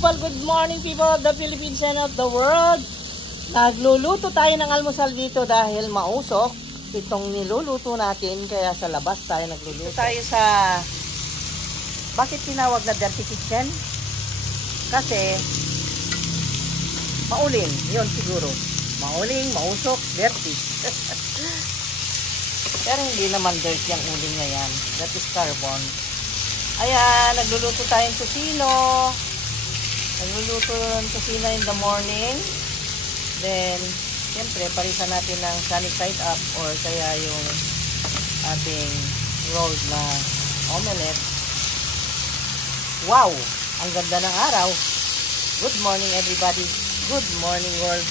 good morning people of the Philippines and of the world. Nagluluto tayo ng almusal dito dahil mausok itong niluluto natin, kaya sa labas tayo nagluluto. Ito tayo sa, bakit tinawag na dirty kitchen? Kasi maulin, yun siguro. Mauling, mausok, dirty. Pero hindi naman dirty ang uling na yan. That is carbon. Ayan, nagluluto tayong tocino. Nagluluto ng tocino in the morning. Then, siyempre, parisan natin ng sunny side up or kaya yung ating rolled na omelette. Wow! Ang ganda ng araw. Good morning everybody. Good morning world.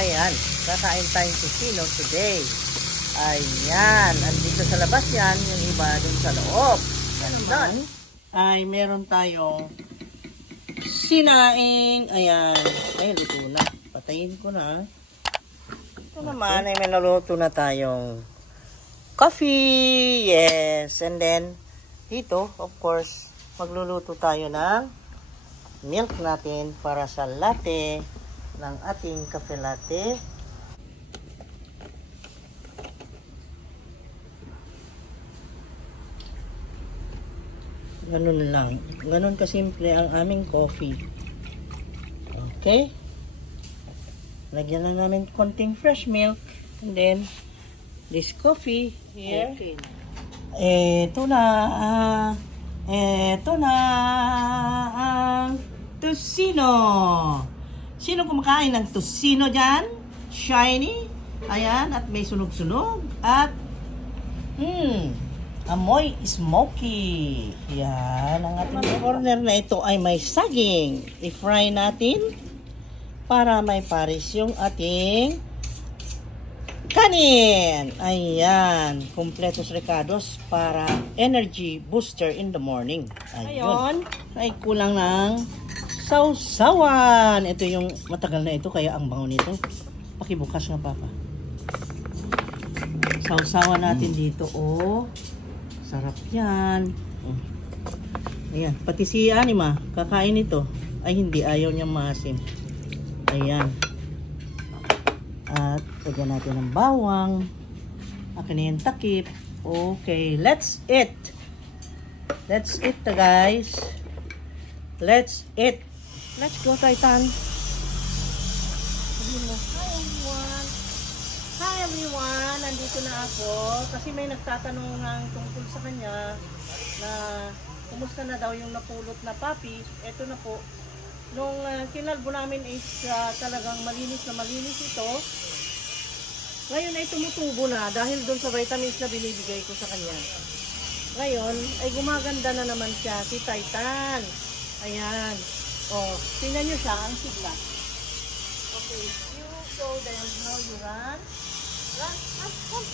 Ayan, kakain tayong tocino today. Ayan, andito sa labas yan, yung iba dun sa loob. Ganun. Ay, meron tayong sinaing. Ayan, ay, luto na. Patayin ko na. Ito naman, ay may naluto na tayong coffee. Yes, and then, dito, of course, magluluto tayo ng milk natin para sa latte ng ating cafe latte. Ganun lang. Ganun kasimple ang aming coffee. Okay? Lagyan lang namin konting fresh milk. And then, this coffee here. Ito na ang tocino. Sino kumakain ng tocino dyan? Shiny. Ayan. At may sunog-sunog. At, amoy smoky. Yan. Ang ating corner na ito ay may saging. I-fry natin para may paris yung ating kanin. Ayan. Completos recados para energy booster in the morning. Ayun. Ay kulang ng sausawan. Ito yung matagal na ito kaya ang bango nito. Pakibukas nga papa. Sausawan natin dito. Oh. Sarap yan. Ayan. Pati si Anima, kakain ito. Ay hindi, ayaw niya maasim. Ayan. At lagyan natin ng bawang. Akin na yung takip. Okay, let's eat. Let's eat guys. Let's eat. Let's go, Titan. Hi everyone, nandito na ako kasi may nagtatanong ng tungkol sa kanya na kumusta na daw yung napulot na puppy. Ito na po, nung kinalbo namin is talagang malinis na malinis ito. Ngayon ay tumutubo na dahil doon sa vitamins na binibigay ko sa kanya. Ngayon ay gumaganda na naman siya, si Titan. Ayan, oh, tingnan nyo siya, ang sigla. Okay, you show them how you run. Run, come.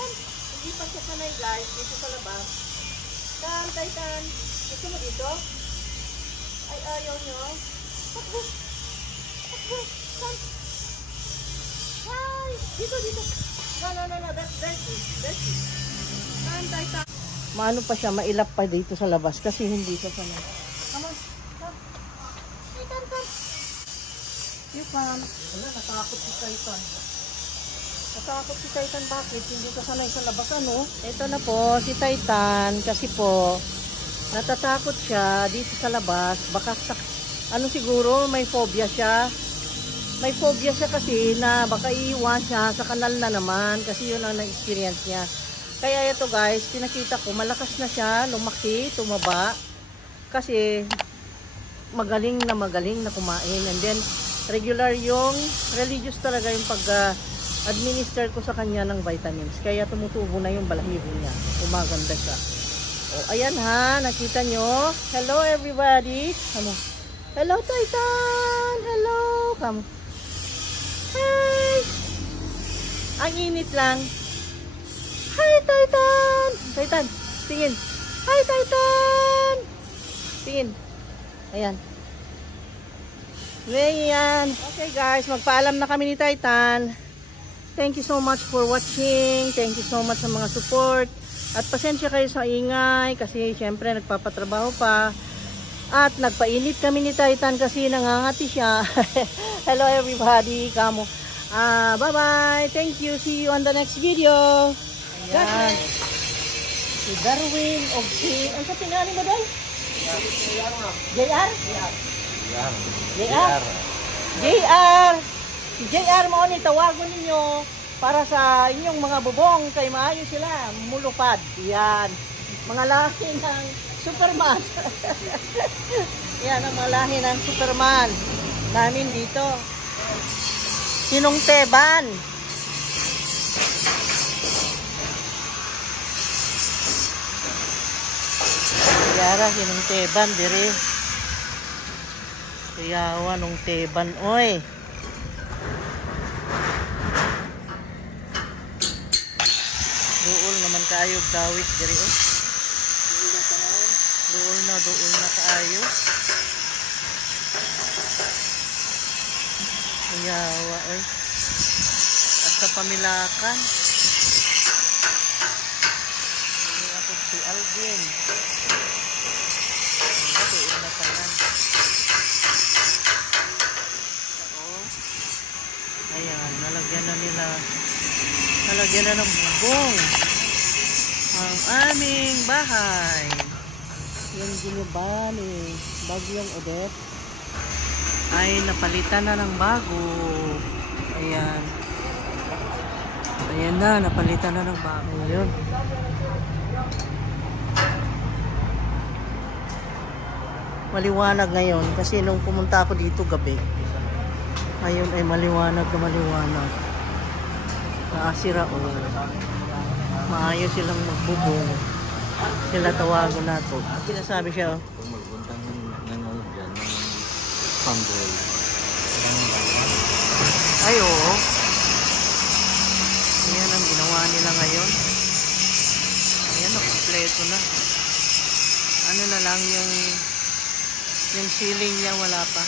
Hindi pa siya sanay guys, dito sa labas. Come, Titan. Gusto mo dito? Ay, ayaw nyo. Takbo. Come. Hi. Dito. No. That's dirty. Come, Titan. Maano pa siya, mailap pa dito sa labas kasi hindi siya sanay. Come on. Titan, come. You come. Wala, natakot si Titan. Natakot si Titan, bakit? Hindi ka sanay sa labas, ano? Ito na po, si Titan, kasi po, natatakot siya dito sa labas. Baka, ano siguro, may phobia siya. May phobia siya kasi na baka iiwan siya sa kanal na naman, kasi yun ang na-experience niya. Kaya ito guys, pinakita ko, malakas na siya, lumaki, tumaba, kasi magaling na kumain. And then, regular yung, religious talaga yung administer ko sa kanya ng vitamins. Kaya tumutubo na yung balahibo niya. Umaganda siya. O, ayan ha. Nakita nyo. Hello everybody. Ano? Hello Titan. Hello. Come. Hi. Ang init lang. Hi Titan. Titan. Tingin. Hi Titan. Tingin. Ayan. Ayan. Okay guys. Magpaalam na kami ni Titan. Thank you so much for watching. Thank you so much sa mga support. At pasensya kayo sa ingay kasi syempre nagpapatrabaho pa. At nagpainit kami ni Titan kasi nangangati siya. Hello everybody, kamo. Bye-bye. Thank you. See you on the next video. Ayan. Si Darwin o si... Ang sa pinali mo doon? JR? JR? JR! Si JR mo ni tawagon ninyo para sa inyong mga bubong kay maayo sila. Mulupad. Yan. Mga lahi ng Superman. Yan ang mga lahi ng Superman namin dito. Sinong Teban. Yara, sinong Teban, dire. Kuyawa nung Teban, oy. Duol naman kaayog dawit, dire, oh. Duol na kaayog. Kuyawa, oy. At sa pamilakan. Ini ako si Alvin. Duol na tanan. Oo. Ayan, nalagyan na nila. Nalagyan na ng bubong ang aming bahay. Yung ginubani, bagyong Odette ay napalitan na ng bago. Ayan. Ayan na, napalitan na ng bago. Ayan. Maliwanag ngayon kasi nung pumunta ako dito gabi, ngayon ay maliwanag na maliwanag. Naasira o maayos silang magbubong. Sila tawago na to. Sinasabi siya, oh. Kung magpuntang ng dyan, ng pambol. Ay, oo. Ayan ang ginawa nila ngayon. Ayan, nakumpleto na. Ano na lang yung ceiling niya, wala pa.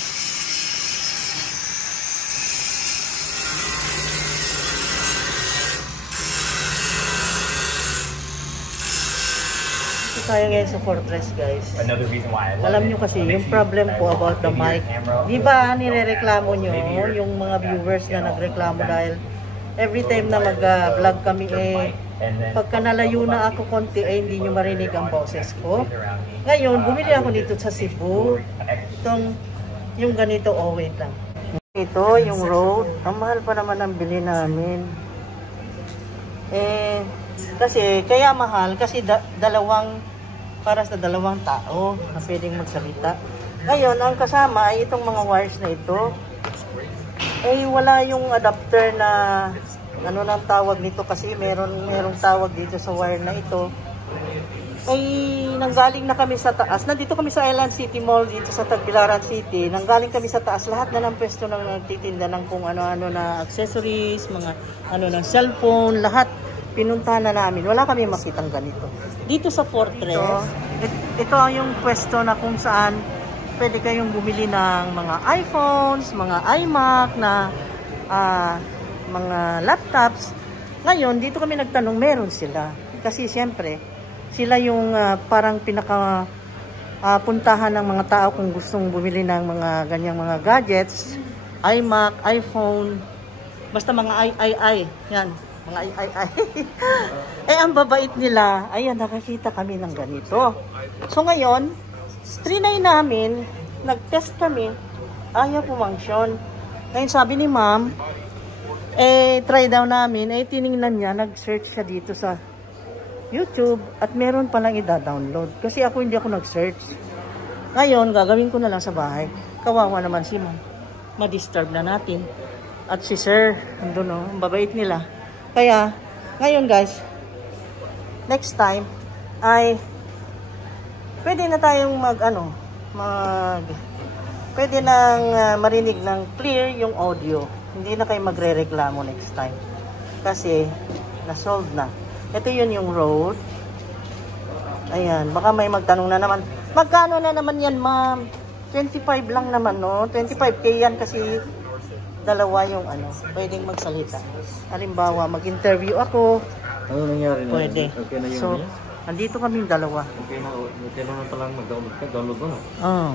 Tayo ngayon sa Fortress, guys. Alam nyo kasi yung problem po about the mic, di ba nirereklamo nyo yung mga viewers na nagreklamo dahil every time na mag-vlog kami pagka nalayo na ako konti hindi nyo marinig ang boses ko. Ngayon bumili ako dito sa Cebu itong yung ganito, wait lang, ito yung road. Ang mahal pa naman ang bili namin kasi kaya mahal kasi para sa dalawang tao na pwedeng magsalita. Ngayon, ang kasama ay itong mga wires na ito. Wala yung adapter na ano nang tawag nito kasi merong tawag dito sa wire na ito. Nanggaling na kami sa taas. Nandito kami sa Island City Mall dito sa Tagbilaran City. Nanggaling kami sa taas. Lahat na ng pwesto ng nagtitinda ng kung ano-ano na accessories, mga ano ng cellphone, lahat pinuntahan na namin. Wala kami makitang ganito. Dito sa Fortress, ito yung pwesto na kung saan pwede kayong bumili ng mga iPhones, mga iMac na mga laptops. Ngayon, dito kami nagtanong, meron sila. Kasi siyempre, sila yung parang pinaka puntahan ng mga tao kung gustong bumili ng mga ganyang mga gadgets, iMac, iPhone, basta mga yan. Mga ang babait nila. Ayan, nakakita kami ng ganito. So ngayon, trinay namin, nag-test kami, ayaw pumangsyon. Ngayon sabi ni ma'am, try daw namin, tiningnan niya, nag-search siya dito sa YouTube at meron palang i-download. Kasi hindi ako nag-search. Ngayon, gagawin ko na lang sa bahay. Kawawa naman si ma'am. Ma-disturb na natin. At si sir, andun o, ang babait nila. Kaya, ngayon guys, next time, ay pwede na tayong pwede nang marinig ng clear yung audio. Hindi na kayo magre-reklamo next time. Kasi, na-solve na. Ito yun yung road. Ayan, baka may magtanong na naman, magkano na naman yan ma'am? 25 lang naman, no? 25K yan kasi dalawa yung pwedeng magsalita. Halimbawa, mag-interview ako. Ano nangyari na? Pwede. Okay na yun, So, Andito kaming dalawa. Okay na palang mag-download ka. Download mo na. Oo.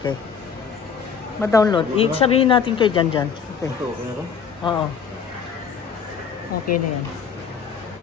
Okay. Ma-download. Sabihin natin kay Jan. Okay. Ito, okay na ba? Oo. Okay na yan.